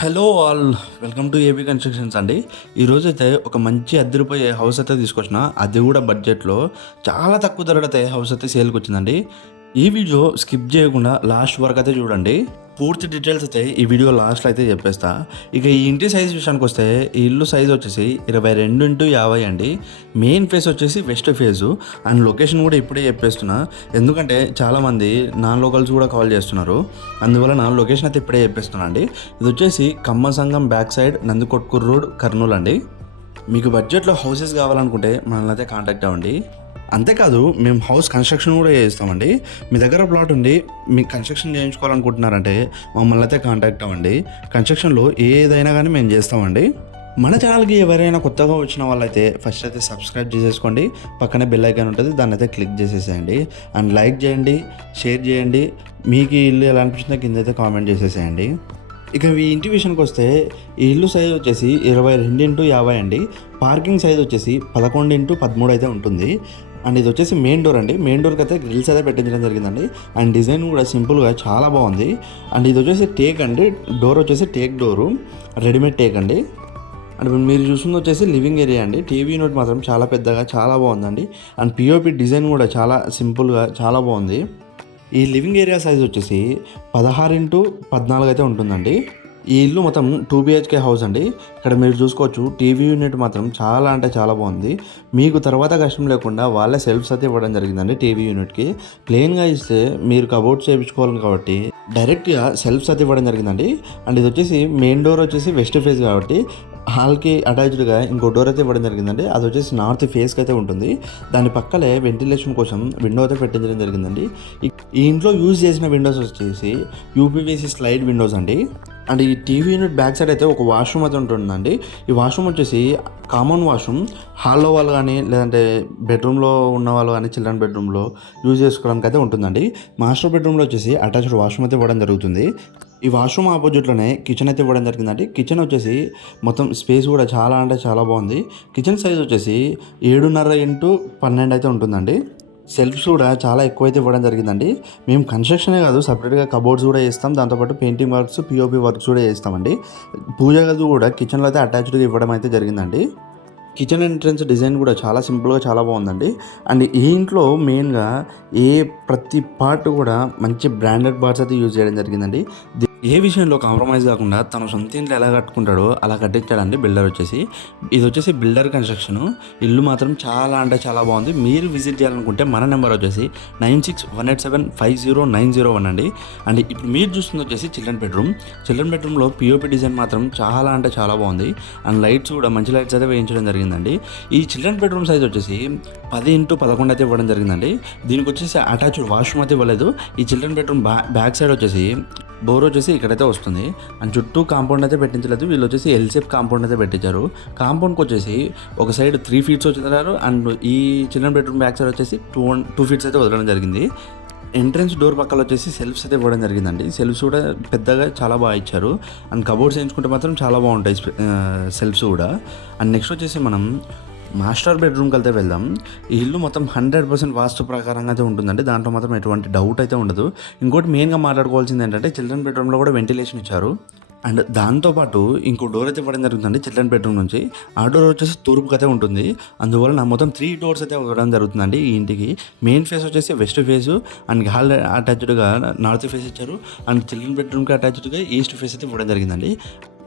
Hello all welcome to A B constructions అండి. ఈరోజు అయితే ఒక మంచి అద్దరిపోయే హౌస్ అయితే తీసుకొచ్చిన. అది కూడా బడ్జెట్లో చాలా తక్కువ ధరలతో అయితే హౌస్ అయితే సేల్కి వచ్చిందండి. ఈ వీడియో స్కిప్ చేయకుండా లాస్ట్ వరకు అయితే చూడండి. పూర్తి డీటెయిల్స్ అయితే ఈ వీడియో లాస్ట్లో అయితే చెప్పేస్తా. ఇక ఈ ఇంటి సైజ్ విషయానికి వస్తే ఈ ఇల్లు సైజ్ వచ్చేసి ఇరవై రెండు ఇంటూ యాభై అండి. మెయిన్ ఫేస్ వచ్చేసి వెస్ట్ ఫేజు అండ్ లొకేషన్ కూడా ఇప్పుడే చెప్పేస్తున్నా. ఎందుకంటే చాలామంది నాన్ లోకల్స్ కూడా కాల్ చేస్తున్నారు. అందువల్ల నా లొకేషన్ అయితే ఇప్పుడే చెప్పేస్తున్నా అండి. ఇది వచ్చేసి Kamma Sangham back side Nandikotkur road Kurnool అండి. మీకు బడ్జెట్లో హౌసెస్ కావాలనుకుంటే మనల్ని అయితే కాంటాక్ట్ అవ్వండి. అంతేకాదు మేము హౌస్ కన్స్ట్రక్షన్ కూడా చేస్తామండి మీ దగ్గర ప్లాట్ ఉండి మీకు కన్స్ట్రక్షన్ చేయించుకోవాలనుకుంటున్నారంటే మమ్మల్ని అయితే కాంటాక్ట్ అవ్వండి. కన్స్ట్రక్షన్లో ఏదైనా కానీ మేము చేస్తామండి. మన ఛానల్కి ఎవరైనా కొత్తగా వచ్చిన వాళ్ళైతే ఫస్ట్ అయితే సబ్స్క్రైబ్ చేసేసుకోండి. పక్కనే బెల్ ఐకాన్ ఉంటుంది దాన్ని అయితే క్లిక్ చేసేసేయండి. అండ్ లైక్ చేయండి షేర్ చేయండి. మీకు ఇల్లు ఎలా అనిపించిందో కింద అయితే కామెంట్ చేసేసేయండి. ఇక ఈ ఇంటి విషయానికి వస్తే ఈ ఇల్లు సైజ్ వచ్చేసి ఇరవై రెండు ఇంటూ యాభై అండి. పార్కింగ్ సైజ్ వచ్చేసి పదకొండు ఇంటూ పదమూడు అయితే ఉంటుంది. అండ్ ఇది వచ్చేసి మెయిన్ డోర్ అండి. మెయిన్ డోర్కి అయితే గ్రిల్స్ అయితే పెట్టించడం జరిగిందండి. అండ్ డిజైన్ కూడా సింపుల్గా చాలా బాగుంది. అండ్ ఇది వచ్చేసి టేక్ అండి. డోర్ వచ్చేసి టేక్ డోరు రెడీమేడ్ టేక్ అండి. అండ్ మీరు చూస్తుంది వచ్చేసి లివింగ్ ఏరియా అండి. టీవీ యూనిట్ మాత్రం చాలా పెద్దగా చాలా బాగుందండి. అండ్ పిఓపి డిజైన్ కూడా చాలా సింపుల్గా చాలా బాగుంది. ఈ లివింగ్ ఏరియా సైజ్ వచ్చేసి పదహారు ఇంటూ పద్నాలుగు అయితే ఉంటుందండి. ఈ ఇల్లు మొత్తం టూ బిహెచ్కే హౌస్ అండి. ఇక్కడ మీరు చూసుకోవచ్చు టీవీ యూనిట్ మాత్రం చాలా అంటే చాలా బాగుంది. మీకు తర్వాత కష్టం లేకుండా వాళ్ళే సెల్ఫ్స్ అయితే ఇవ్వడం జరిగిందండి టీవీ యూనిట్కి ప్లెయిన్గా ఇస్తే మీరు కబోర్డ్ చేయించుకోవాలి కాబట్టి డైరెక్ట్గా సెల్ఫ్స్ అయితే ఇవ్వడం జరిగిందండి. అండ్ ఇది వచ్చేసి మెయిన్ డోర్ వచ్చేసి వెస్ట్ ఫేస్ కాబట్టి హాల్కి అటాచ్డ్గా ఇంకో డోర్ అయితే ఇవ్వడం జరిగిందండి. అది వచ్చేసి నార్త్ ఫేస్కి అయితే ఉంటుంది. దాని పక్కలే వెంటిలేషన్ కోసం విండో అయితే పెట్టించడం జరిగిందండి. ఈ- ఈ ఇంట్లో యూజ్ చేసిన విండోస్ వచ్చేసి యూపీవీసీ స్లైడ్ విండోస్ అండి. అండ్ ఈ టీవీ యూనిట్ బ్యాక్ సైడ్ అయితే ఒక వాష్రూమ్ అయితే ఉంటుందండి. ఈ వాష్రూమ్ వచ్చేసి కామన్ వాష్రూమ్. హాల్లో వాళ్ళు కానీ లేదంటే బెడ్రూమ్లో ఉన్న వాళ్ళు కానీ చిల్డ్రన్ బెడ్రూమ్లో యూజ్ చేసుకోవడానికి అయితే ఉంటుందండి. మాస్టర్ బెడ్రూమ్లో వచ్చేసి అటాచ్డ్ వాష్రూమ్ అయితే ఇవ్వడం జరుగుతుంది. ఈ వాష్రూమ్ ఆపోజిట్లోనే కిచెన్ అయితే ఇవ్వడం జరిగిందండి. కిచెన్ వచ్చేసి మొత్తం స్పేస్ కూడా చాలా అంటే చాలా బాగుంది. కిచెన్ సైజ్ వచ్చేసి ఏడున్నర ఇంటూ పన్నెండు అయితే ఉంటుందండి. సెల్ఫ్స్ కూడా చాలా ఎక్కువైతే ఇవ్వడం జరిగిందండి. మేము కన్స్ట్రక్షనే కాదు సపరేట్గా కబోర్డ్స్ కూడా వేస్తాం. దాంతోపాటు పెయింటింగ్ వర్క్స్ పిఓపి వర్క్స్ కూడా చేస్తామండి పూజ గది కూడా కిచెన్లో అయితే అటాచ్డ్గా ఇవ్వడం అయితే జరిగిందండి. కిచెన్ ఎంట్రన్స్ డిజైన్ కూడా చాలా సింపుల్గా చాలా బాగుందండి. అండ్ ఈ ఇంట్లో మెయిన్గా ఏ ప్రతి పార్ట్ కూడా మంచి బ్రాండెడ్ పార్ట్స్ అయితే యూజ్ చేయడం జరిగిందండి. ఏ విషయంలో కాంప్రమైజ్ కాకుండా తన సొంత ఇంట్లో ఎలా కట్టుకుంటాడో అలా కట్టించాడండి బిల్డర్ వచ్చేసి. ఇది వచ్చేసి బిల్డర్ కన్స్ట్రక్షన్ ఇల్లు మాత్రం చాలా అంటే చాలా బాగుంది. మీరు విజిట్ చేయాలనుకుంటే మన నెంబర్ వచ్చేసి nine six one eight seven five zero nine zero one అండి. అండ్ ఇప్పుడు మీరు చూస్తుంది వచ్చేసి చిల్డ్రన్ బెడ్రూమ్ చిల్డ్రన్ బెడ్రూమ్లో పిఓపి డిజైన్ మాత్రం చాలా అంటే చాలా బాగుంది. అండ్ లైట్స్ కూడా మంచి లైట్స్ అయితే వేయించడం జరిగిందండి. ఈ చిల్డ్రన్ బెడ్రూమ్ సైజ్ వచ్చేసి పది ఇంటూ పదకొండు అయితే ఇవ్వడం జరిగిందండి. దీనికి వచ్చేసి అటాచ్డ్ వాష్రూమ్ అయితే ఇవ్వలేదు. ఈ చిల్డ్రన్ బెడ్రూమ్ బ్యా బ్యాక్ సైడ్ వచ్చేసి బోర్ వచ్చేసి ఇక్కడైతే వస్తుంది. అండ్ చుట్టూ కాంపౌండ్ అయితే పెట్టించలేదు. వీళ్ళు వచ్చేసి ఎల్ షేప్ కాంపౌండ్ అయితే పెట్టించారు. కాంపౌండ్కి వచ్చేసి ఒక సైడ్ త్రీ ఫీట్స్ వచ్చినారు అండ్ ఈ చిల్డ్రన్ బెడ్రూమ్ బ్యాక్ సైడ్ వచ్చేసి టూ టూ ఫీట్స్ అయితే వదలడం జరిగింది. ఎంట్రన్స్ డోర్ పక్కల వచ్చేసి సెల్ఫ్స్ అయితే ఇవ్వడం జరిగిందండి. సెల్ఫ్స్ కూడా పెద్దగా చాలా బాగా ఇచ్చారు. అండ్ కబోర్డ్స్ వేయించుకుంటే మాత్రం చాలా బాగుంటాయి సెల్ఫ్స్ కూడా. అండ్ నెక్స్ట్ వచ్చేసి మనం మాస్టర్ బెడ్రూమ్కి వెళ్తే వెళ్దాం. ఈ ఇల్లు మొత్తం హండ్రెడ్ పర్సెంట్ వాస్తు ప్రకారంగా అయితే ఉంటుందండి. దాంట్లో మాత్రం ఎటువంటి డౌట్ అయితే ఉండదు. ఇంకోటి మెయిన్గా మాట్లాడుకోవాల్సింది ఏంటంటే చిల్డ్రన్ బెడ్రూమ్లో కూడా వెంటిలేషన్ ఇచ్చారు. అండ్ దాంతోపాటు ఇంకో డోర్ అయితే పడడం జరుగుతుంది చిల్డ్రన్ బెడ్రూమ్ నుంచి. ఆ డోర్ వచ్చేసి తూర్పుకి అయితే ఉంటుంది. అందువల్ల మొత్తం త్రీ డోర్స్ అయితే ఇవ్వడం జరుగుతుందండి ఈ ఇంటికి. మెయిన్ ఫేస్ వచ్చేసి వెస్ట్ ఫేస్ అండ్ హాల్ అటాచ్డ్గా నార్త్ ఫేస్ ఇచ్చారు. అండ్ చిల్డ్రన్ బెడ్రూమ్కి అటాచ్డ్గా ఈస్ట్ ఫేస్ అయితే ఇవ్వడం జరిగిందండి.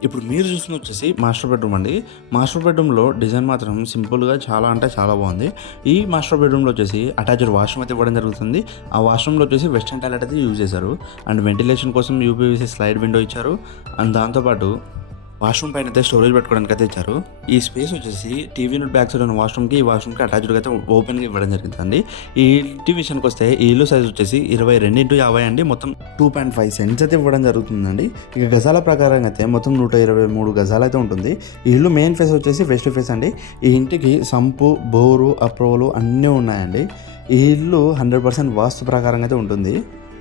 ఇప్పుడు మీరు చూసిన వచ్చేసి మాస్టర్ బెడ్రూమ్ అండి. మాస్టర్ బెడ్రూమ్లో డిజైన్ మాత్రం సింపుల్గా చాలా అంటే చాలా బాగుంది. ఈ మాస్టర్ బెడ్రూమ్లో వచ్చేసి అటాచ్డ్ వాష్రూమ్ అయితే ఇవ్వడం జరుగుతుంది. ఆ వాష్రూమ్లో వచ్చేసి వెస్టర్న్ టాయిలెట్ అయితే యూజ్ చేశారు. అండ్ వెంటిలేషన్ కోసం యూపీవీసీ స్లైడ్ విండో ఇచ్చారు. అండ్ దాంతోపాటు వాష్రూమ్ పైన అయితే స్టోరేజ్ పెట్టుకోవడానికి అయితే ఇచ్చారు. ఈ స్పేస్ వచ్చేసి టీవీ నుండి బ్యాక్ సైడ్ ఉన్న వాష్రూమ్కి ఈ వాష్రూమ్కి అటాచ్డ్గా అయితే ఓపెన్గా ఇవ్వడం జరుగుతుంది ఈ ఇంటి విషయానికి వస్తే ఈ ఇల్లు సైజ్ వచ్చేసి ఇరవై రెండు ఇంటూ యాభై అండి. మొత్తం టూ పాయింట్ ఫైవ్ సెంట్స్ అయితే ఇవ్వడం జరుగుతుందండి. ఇక గజాల ప్రకారం అయితే మొత్తం నూట ఇరవై మూడు గజాలు అయితే ఉంటుంది. ఈ ఇల్లు మెయిన్ ఫేస్ వచ్చేసి వెస్ట్ ఫేస్ అండి. ఈ ఇంటికి సంపు బోరు అప్రోలు అన్నీ ఉన్నాయండి. ఈ ఇల్లు హండ్రెడ్ పర్సెంట్ వాస్తు ప్రకారంగా అయితే ఉంటుంది.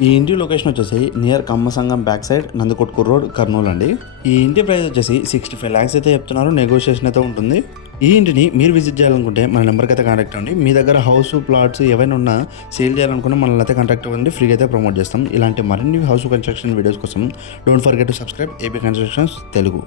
ఈ ఇంటి లొకేషన్ వచ్చేసి near Kammasangam back side Nandikotkur road Kurnool అండి. ఈ ఇంటి ప్రైస్ వచ్చేసి సిక్స్టీ ఫైవ్ ల్యాక్స్ అయితే చెప్తున్నారు నెగోషియేషన్ అయితే ఉంటుంది. ఈ ఇంటిని మీరు విజిట్ చేయాలనుకుంటే మన నెంబర్కి అయితే కాంటాక్ట్ అవ్వండి. మీ దగ్గర హౌస్ ప్లాట్స్ ఏవైనా ఉన్నా సేల్ చేయాలనుకున్నా మనల్ని అయితే కాంటాక్ట్ అవ్వండి. ఫ్రీగా అయితే ప్రమోట్ చేస్తాం. ఇలాంటి మరిన్ని హౌస్ కన్స్ట్రక్షన్ వీడియోస్ కోసం don't forget to subscribe AP constructions Telugu